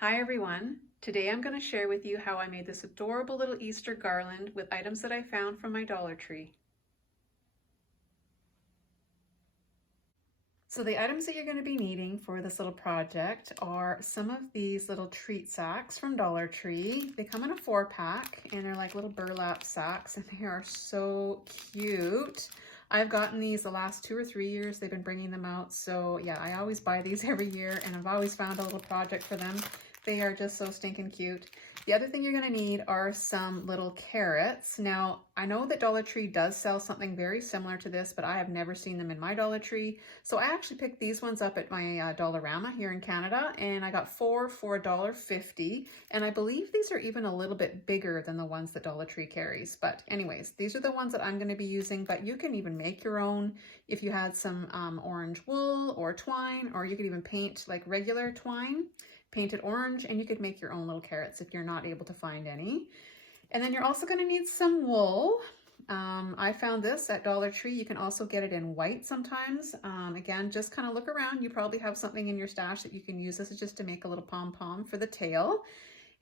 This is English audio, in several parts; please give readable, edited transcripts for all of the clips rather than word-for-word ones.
Hi everyone! Today I'm going to share with you how I made this adorable little Easter garland with items that I found from my Dollar Tree. So the items that you're going to be needing for this little project are some of these little treat sacks from Dollar Tree. They come in a 4-pack and they're like little burlap sacks and they are so cute. I've gotten these the last 2 or 3 years. They've been bringing them out. So yeah, I always buy these every year and I've always found a little project for them. They are just so stinking cute. The other thing you're going to need are some little carrots. Now, I know that Dollar Tree does sell something very similar to this, but I have never seen them in my Dollar Tree. So I actually picked these ones up at my Dollarama here in Canada, and I got 4 for $1.50. And I believe these are even a little bit bigger than the ones that Dollar Tree carries. But anyways, these are the ones that I'm going to be using, but you can even make your own if you had some orange wool or twine, or you could even paint like regular twine. Paint it orange, and you could make your own little carrots if you're not able to find any. And then you're also going to need some wool. I found this at Dollar Tree. You can also get it in white sometimes. Again, just kind of look around. You probably have something in your stash that you can use. This is just to make a little pom-pom for the tail.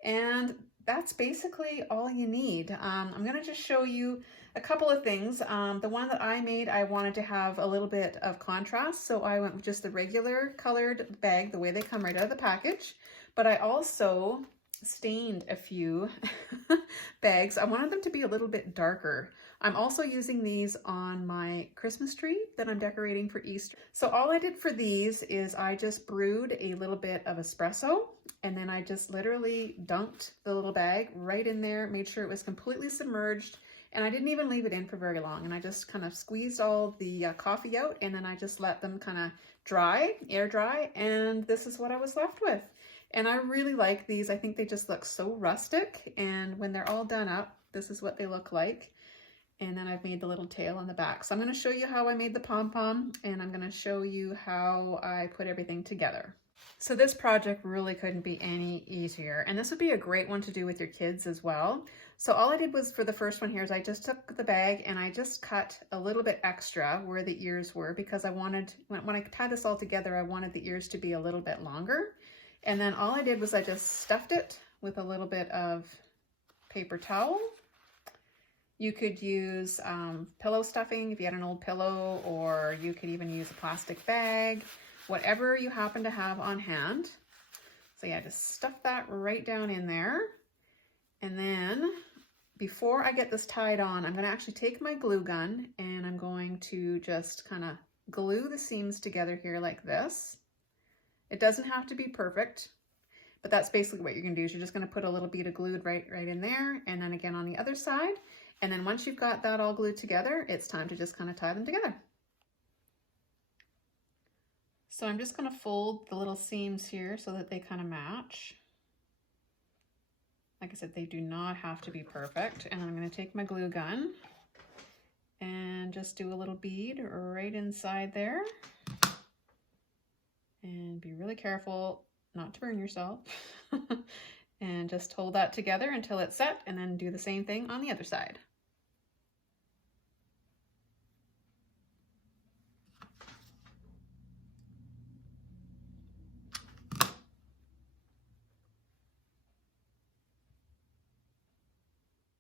And that's basically all you need. I'm going to just show you a couple of things. The one that I made, I wanted to have a little bit of contrast, so I went with just the regular colored bag, the way they come right out of the package. But I also stained a few bags. I wanted them to be a little bit darker. I'm also using these on my Christmas tree that I'm decorating for Easter. So all I did for these is I just brewed a little bit of espresso, and then I just literally dunked the little bag right in there, made sure it was completely submerged, and I didn't even leave it in for very long. And I just kind of squeezed all the coffee out, and then I just let them kind of dry, air dry, and this is what I was left with. And I really like these. I think they just look so rustic, and when they're all done up, this is what they look like. And then I've made the little tail on the back. So I'm going to show you how I made the pom-pom, and I'm going to show you how I put everything together. So this project really couldn't be any easier, and this would be a great one to do with your kids as well. So all I did was, for the first one here, is I just took the bag and I just cut a little bit extra where the ears were, because I wanted, when I tied this all together, I wanted the ears to be a little bit longer. And then all I did was I just stuffed it with a little bit of paper towel. You could use pillow stuffing if you had an old pillow, or you could even use a plastic bag, whatever you happen to have on hand. So yeah, just stuff that right down in there. And then before I get this tied on, I'm going to actually take my glue gun and I'm going to just kind of glue the seams together here like this. It doesn't have to be perfect, but that's basically what you're going to do. Is you're just going to put a little bead of glue right in there, and then again on the other side. And then once you've got that all glued together, it's time to just kind of tie them together. So I'm just going to fold the little seams here so that they kind of match. Like I said, they do not have to be perfect. And I'm going to take my glue gun and just do a little bead right inside there. And be really careful not to burn yourself. And just hold that together until it's set, and then do the same thing on the other side.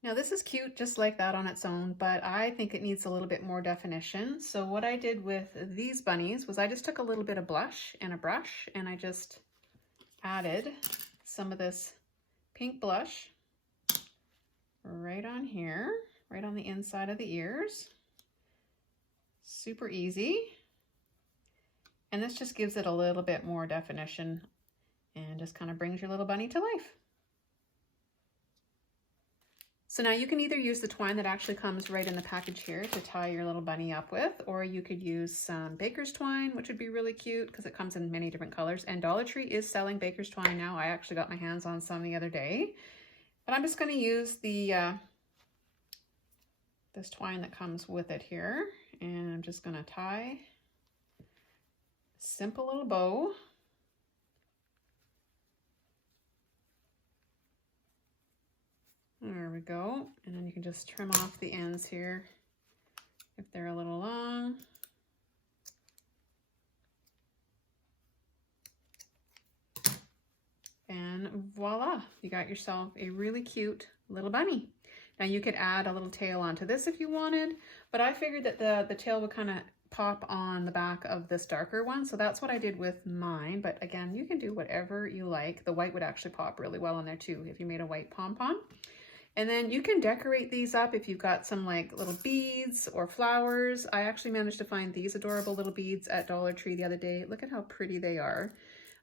Now this is cute just like that on its own, but I think it needs a little bit more definition. So what I did with these bunnies was I just took a little bit of blush and a brush, and I just added some of this pink blush right on here, right on the inside of the ears. Super easy. And this just gives it a little bit more definition and just kind of brings your little bunny to life. So now you can either use the twine that actually comes right in the package here to tie your little bunny up with, or you could use some baker's twine, which would be really cute because it comes in many different colors. And Dollar Tree is selling baker's twine now. I actually got my hands on some the other day. But I'm just going to use the this twine that comes with it here, and I'm just going to tie a simple little bow. There we go. And then you can just trim off the ends here if they're a little long. And And voila, you got yourself a really cute little bunny. Now you could add a little tail onto this if you wanted, but I figured that the tail would kind of pop on the back of this darker one, so that's what I did with mine. But again, you can do whatever you like. The white would actually pop really well on there too if you made a white pom-pom. And then you can decorate these up if you've got some like little beads or flowers. I actually managed to find these adorable little beads at Dollar Tree the other day. Look at how pretty they are.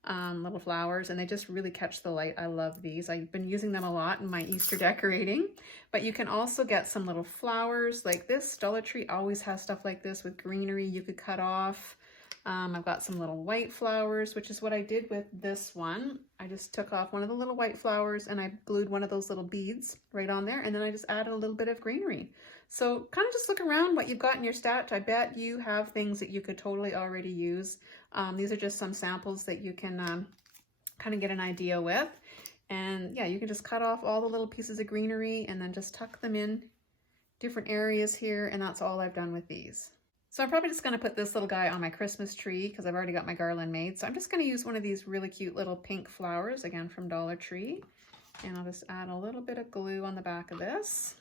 Little flowers, and they just really catch the light. I love these. I've been using them a lot in my Easter decorating. But you can also get some little flowers like this. Dollar Tree always has stuff like this with greenery you could cut off. I've got some little white flowers, which is what I did with this one. I just took off one of the little white flowers and I glued one of those little beads right on there, and then I just added a little bit of greenery. So kind of just look around what you've got in your stash. I bet you have things that you could totally already use. These are just some samples that you can kind of get an idea with. And yeah, you can just cut off all the little pieces of greenery and then just tuck them in different areas here. And that's all I've done with these. So I'm probably just going to put this little guy on my Christmas tree because I've already got my garland made. So I'm just going to use one of these really cute little pink flowers, again from Dollar Tree. And I'll just add a little bit of glue on the back of this.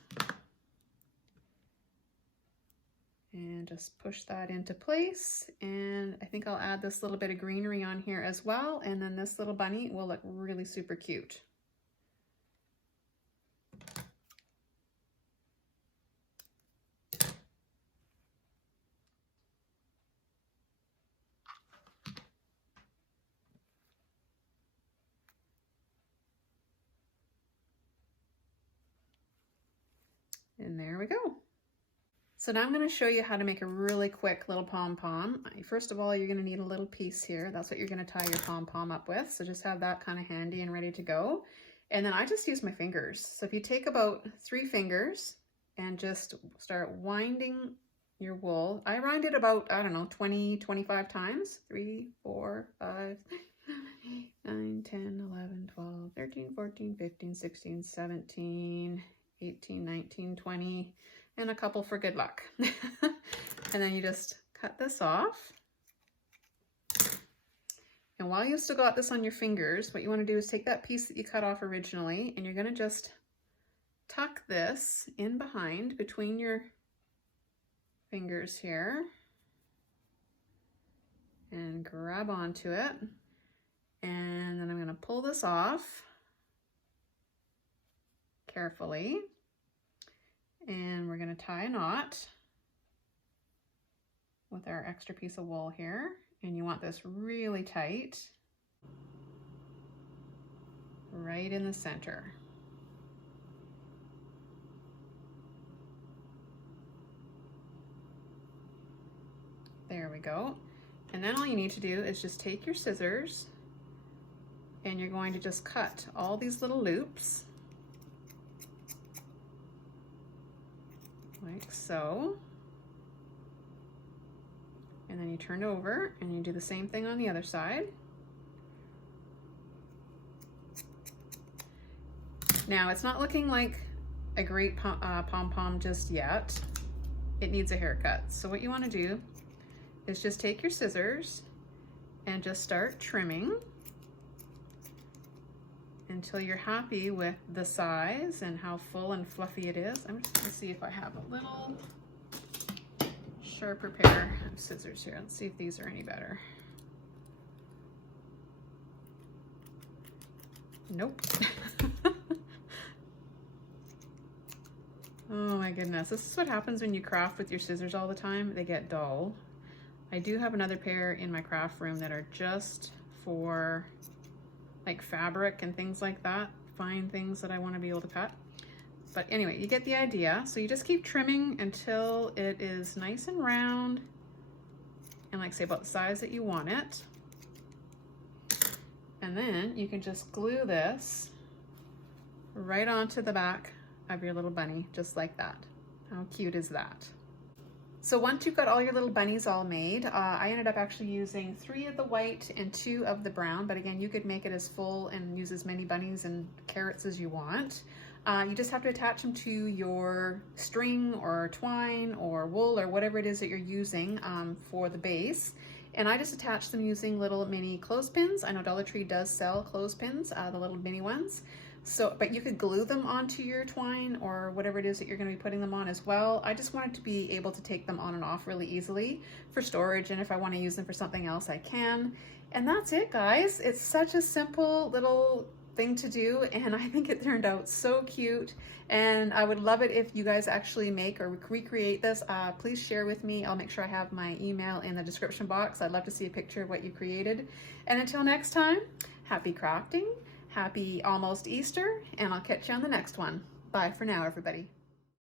And just push that into place. And I think I'll add this little bit of greenery on here as well. And then this little bunny will look really super cute. And there we go. So now I'm going to show you how to make a really quick little pom-pom. First of all, you're going to need a little piece here. That's what you're going to tie your pom-pom up with. So just have that kind of handy and ready to go. And then I just use my fingers. So if you take about 3 fingers and just start winding your wool. I wind it about, I don't know, 20, 25 times. 3, 4, 5, 9, 10, 11, 12, 13, 14, 15, 16, 17, 18, 19, 20, and a couple for good luck. And then you just cut this off. And while you've still got this on your fingers, what you want to do is take that piece that you cut off originally, and you're going to just tuck this in behind between your fingers here and grab onto it. And then I'm going to pull this off carefully. And we're going to tie a knot with our extra piece of wool here. And you want this really tight, right in the center. There we go. And then all you need to do is just take your scissors and you're going to just cut all these little loops like so. And then you turn over and you do the same thing on the other side. Now it's not looking like a great pom-pom just yet. It needs a haircut. So what you want to do is just take your scissors and just start trimming until you're happy with the size and how full and fluffy it is. I'm just gonna see if I have a little sharper pair of scissors here. Let's see if these are any better. Nope. Oh my goodness, this is what happens when you craft with your scissors all the time. They get dull. I do have another pair in my craft room that are just for like fabric and things like that, fine things that I want to be able to cut. But anyway, you get the idea. So you just keep trimming until it is nice and round and like say about the size that you want it. And then you can just glue this right onto the back of your little bunny, just like that. How cute is that? So once you've got all your little bunnies all made, I ended up actually using 3 of the white and 2 of the brown, but again, you could make it as full and use as many bunnies and carrots as you want. You just have to attach them to your string or twine or wool or whatever it is that you're using for the base. And I just attach them using little mini clothespins. I know Dollar Tree does sell clothespins, the little mini ones. So, but you could glue them onto your twine or whatever it is that you're going to be putting them on as well. I just wanted to be able to take them on and off really easily for storage, and if I want to use them for something else, I can. And that's it, guys. It's such a simple little thing to do, and I think it turned out so cute, and I would love it if you guys actually make or recreate this. Please share with me. I'll make sure I have my email in the description box. I'd love to see a picture of what you created. And until next time, happy crafting. Happy almost Easter, and I'll catch you on the next one. Bye for now, everybody.